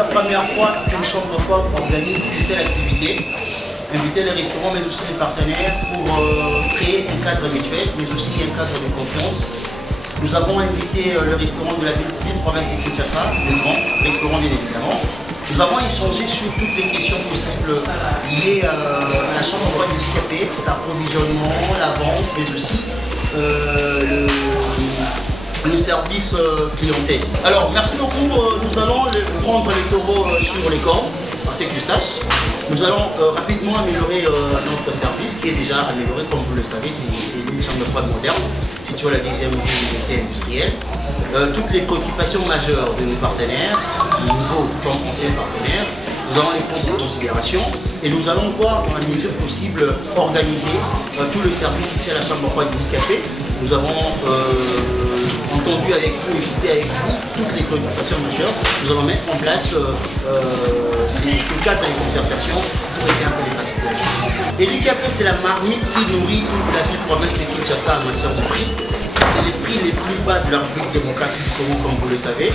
la première fois qu'une chambre forte organise une telle activité, inviter les restaurants mais aussi les partenaires pour créer un cadre mutuel, mais aussi un cadre de confiance. Nous avons invité le restaurant de la ville province de Kinshasa, le grand restaurant bien évidemment. Nous avons échangé sur toutes les questions possibles liées à la chambre forte de l'IKP, l'approvisionnement, la vente, mais aussi le service clientèle. Alors merci beaucoup, nous allons prendre les taureaux sur les cornes, c'est que tu saches. Nous allons rapidement améliorer notre service qui est déjà amélioré, comme vous le savez, c'est une chambre froide moderne située à la deuxième unité industrielle. Toutes les préoccupations majeures de nos partenaires, nouveaux comme anciens partenaires, nous allons les prendre en considération et nous allons voir dans la mesure possible organiser tout le service ici à la chambre froide de l'IKP. Nous avons entendu avec vous, écouté avec vous toutes les préoccupations majeures. Nous allons mettre en place ces cadres de concertation pour essayer un peu de faciliter les choses. Et l'IKP, c'est la marmite qui nourrit toute la ville province de Kinshasa en matière de prix. C'est les prix les plus bas de la République démocratique du Congo, comme vous le savez.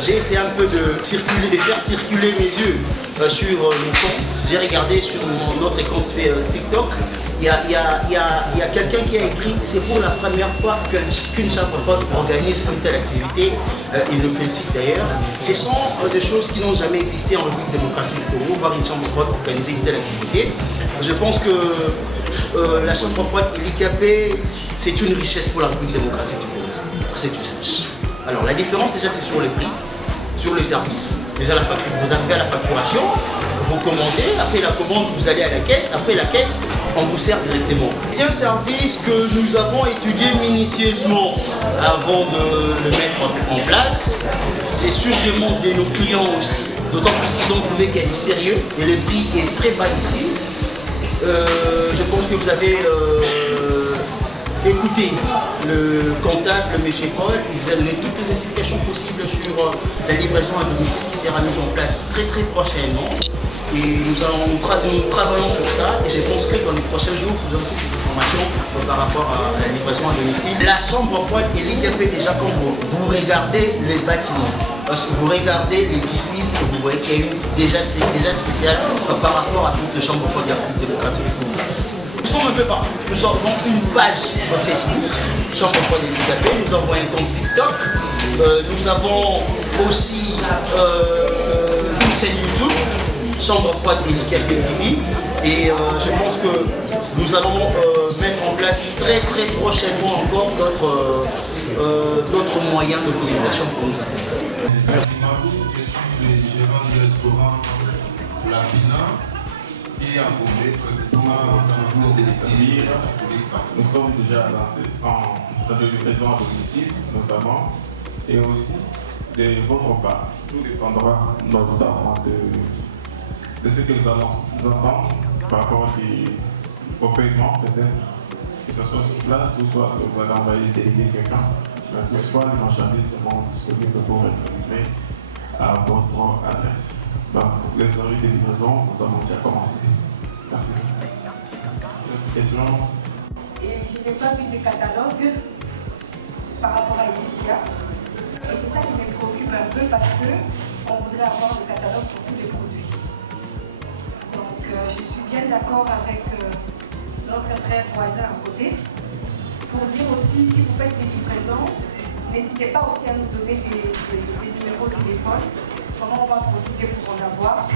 J'ai essayé un peu de faire circuler mes yeux sur nos comptes. J'ai regardé sur notre compte TikTok. Il y a quelqu'un qui a écrit « C'est pour la première fois qu'une chambre forte organise une telle activité ». Il nous félicite d'ailleurs. Ce sont des choses qui n'ont jamais existé en République démocratique du Congo, voir une chambre forte organiser une telle activité. Je pense que la chambre froide et l'IKP, c'est une richesse pour la République démocratique du Congo. C'est que tu saches. Alors la différence déjà c'est sur les prix, sur le service. Déjà la facture, vous arrivez à la facturation, vous commandez, après la commande vous allez à la caisse, après la caisse on vous sert directement. C'est un service que nous avons étudié minutieusement avant de le mettre en place. C'est sur demande de nos clients aussi, d'autant plus qu'ils ont prouvé qu'il y a du sérieux et le prix est très bas ici. Je pense que vous avez écoutez le comptable, M. Paul, il vous a donné toutes les explications possibles sur la livraison à domicile qui sera mise en place très prochainement. Et nous travaillons sur ça et je pense que dans les prochains jours, vous aurez toutes les informations par rapport à la livraison à domicile. La chambre froide et l'IKP, déjà quand vous regardez les bâtiments, parce que vous regardez l'édifice, vous voyez qu'il y a c'est déjà spécial par rapport à toutes les chambres froides de la République démocratique du Congo. Nous sommes un peu partout. Nous avons une page Facebook, Chambre froide et l'IKP. Nous avons un compte TikTok. Nous avons aussi une chaîne YouTube, Chambre froide et l'IKP TV. Et je pense que nous allons mettre en place très prochainement encore d'autres moyens de communication pour nous accompagner. Je suis le gérant du restaurant La Vina. Qui a fondé précisément dans cette délire. Nous sommes déjà lancés en livraison à domicile, notamment, et aussi de votre part. Tout dépendra notamment de ce que nous allons nous entendre par rapport au paiement, peut-être, que ce soit sur place ou soit que vous allez envoyer déléguer quelqu'un. Mais toutefois, les marchandises seront disponibles pour être livrées à votre adresse. Donc, les services de livraison, nous avons déjà commencé. Merci. D'autres questions? Et je n'ai pas vu de catalogue par rapport à Elysia. Et c'est ça qui me préoccupe un peu parce qu'on voudrait avoir le catalogue pour tous les produits. Donc, je suis bien d'accord avec notre frère voisin à côté pour dire aussi, si vous faites des livraisons, n'hésitez pas aussi à nous donner des numéros de téléphone. Comment on va procéder pour en avoir,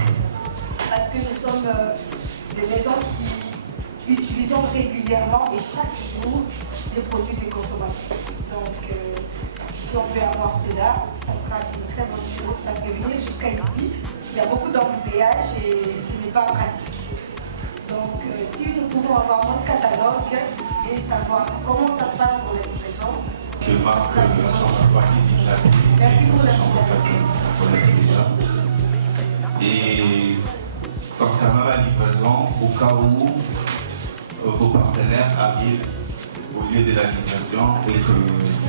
parce que nous sommes des maisons qui utilisons régulièrement et chaque jour des produits de consommation. Donc si on peut avoir cela, ça sera une très bonne chose parce que venir jusqu'à ici, il y a beaucoup d'embouteillages et ce n'est pas pratique. Donc si nous pouvons avoir notre catalogue et savoir comment ça se passe pour les livraisons. Je marque la chambre à voir Merci pour l'invitation. Et concernant la livraison, au cas où vos partenaires arrivent au lieu de la livraison et que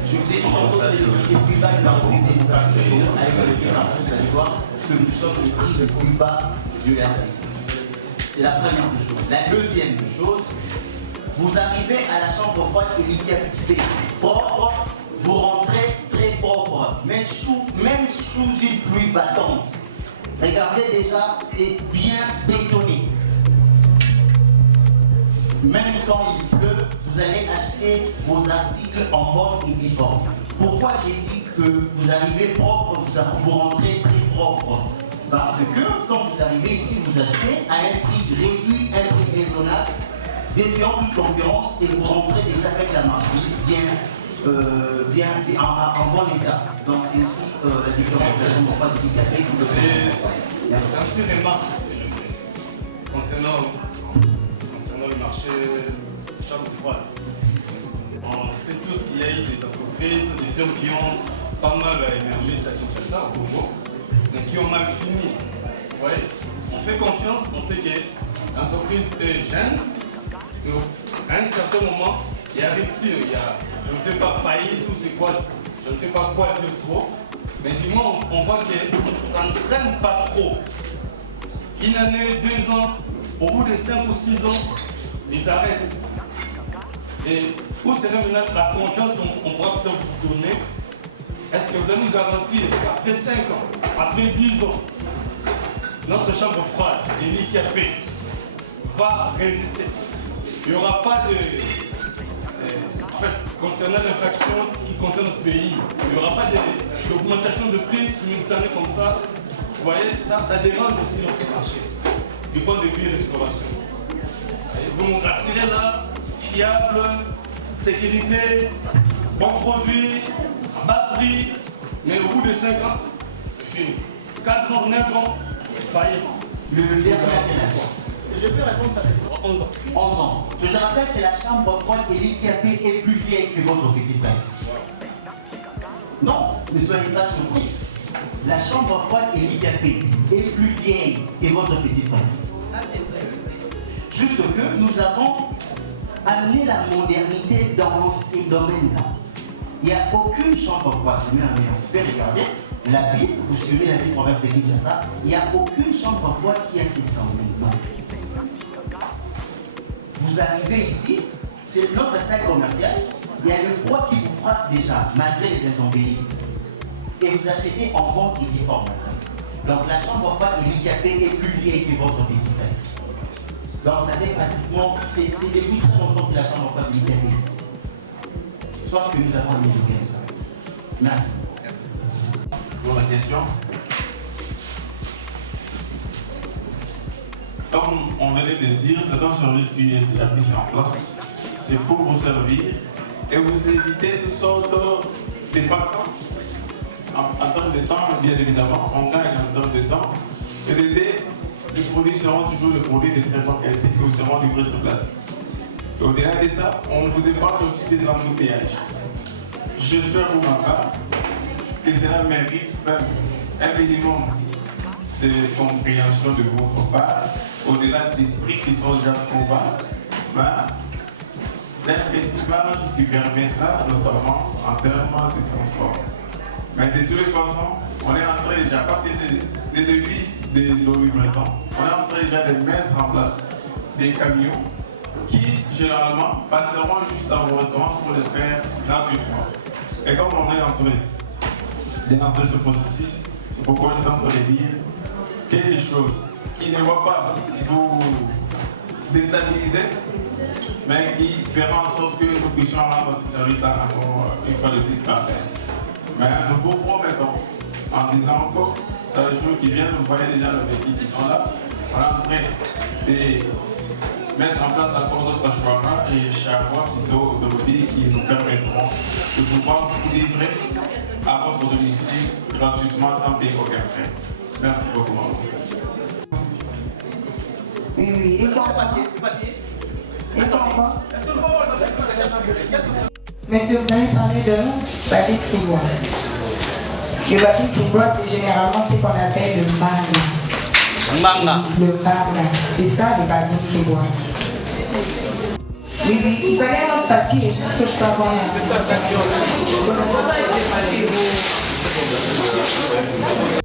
je vous ai dit tantôt, c'est le prix le plus bas de la République démocratique du Congo. Avec le financement, vous allez voir que nous sommes le prix le plus bas du RDC. C'est la première des choses. La deuxième des choses, vous arrivez à la chambre froide et l'IKP propre, vous rentrez très propre, même sous une pluie battante. Regardez déjà, c'est bien bétonné. Même quand il pleut, vous allez acheter vos articles en mode uniforme. Pourquoi j'ai dit que vous arrivez propre, vous rentrez très propre? Parce que quand vous arrivez ici, vous achetez à un prix réduit, un prix raisonnable, défiant toute concurrence, et vous rentrez déjà avec la marchandise en bon état. Donc c'est aussi la différence de la chambre froide du café qui peut C'est un petit remarque que je fais concernant le marché chambre froide. On sait tous qu'il y a eu des entreprises, des firmes qui ont pas mal émergé ça qui fait ça au Congo, mais qui ont mal fini. Vous voyez, on fait confiance, on sait que l'entreprise est jeune, et à un certain moment, il y a rupture, il y a, je ne sais pas, faillite ou c'est quoi, je ne sais pas quoi dire trop, mais du moins on voit que ça ne traîne pas trop. Une année, 2 ans, au bout de 5 ou 6 ans, ils arrêtent. Et où serait maintenant la confiance qu'on pourra peut-être vous donner? Est-ce que vous allez nous garantir qu'après 5 ans, après 10 ans, notre chambre froide et l'IKP va résister? Il n'y aura pas de... en fait, concernant l'infraction qui concerne notre pays, il n'y aura pas d'augmentation de prix simultanée comme ça. Vous voyez, ça dérange aussi notre marché, du point de vue restauration. Vous nous rassurez là, fiable, sécurité, bon produit, bas prix, mais au bout de 5 ans, c'est fini. 4 ans, 9 ans, faillite. Le dernier fois. Je peux répondre facilement. 11 ans. 11 ans. Je te rappelle que la chambre froide et l'IKP est plus vieille que votre petit frère. Non, ne soyez pas surpris. La chambre froide et l'IKP est plus vieille que votre petit frère. Ça, c'est vrai. Juste que nous avons amené la modernité dans ces domaines-là. Il n'y a aucune chambre froide. Vous pouvez regarder la ville, vous suivez la ville province de Kinshasa, il n'y a aucune chambre froide qui a ces standards. Non. Vous arrivez ici, c'est notre salle commerciale, il y a le froid qui vous frappe déjà, malgré les intempéries. Et vous achetez en vente uniforme. Donc la chambre froide et l'IKP est plus vieille que votre petit frère. Donc ça fait pratiquement, c'est depuis très longtemps que la chambre froide et l'IKP existe. Sauf que nous avons amélioré le service. Merci. Merci. Pour la question. Comme on venait de dire, c'est un service qui est déjà mis en place. C'est pour vous servir et vous éviter toutes sortes de facteurs. En termes de temps, bien évidemment, on gagne en termes de temps. Et les produits seront toujours des produits de très bonne qualité qui vous seront livrés sur place. Au-delà de ça, on vous épargne aussi des embouteillages. J'espère pour ma part que cela mérite même un minimum de compréhension de votre part, au-delà des prix qui sont déjà trop bas, d'un petit marge qui permettra notamment en termes de transport. Mais de toutes les façons, on est en train déjà, parce que c'est le début de nos livraisons, on est en train déjà de mettre en place des camions qui, généralement, passeront juste dans vos restaurants pour le faire gratuitement. Et comme on est en train de lancer ce processus, c'est pourquoi je suis en train de dire quelque chose qui ne va pas vous déstabiliser, mais qui fera en sorte que nous puissions rendre ce service-là encore une fois de plus parfait. Mais nous vous promettons, en disant encore, dans les jours qui viennent, vous voyez déjà nos équipes qui sont là, on est en train de mettre en place encore d'autres choix et chaque plutôt d'aujourd'hui qui nous permettront de pouvoir vous livrer à votre domicile gratuitement sans payer aucun frais. Merci beaucoup, maman. Oui. Et quoi encore? Monsieur, vous avez parlé de baguette frigois. Le baguette frigois, c'est généralement ce qu'on appelle le manga. Le manga. C'est ça, le baguette frigois. Oui, il fallait un autre papier. Est-ce que je peux avoir un papier aussi?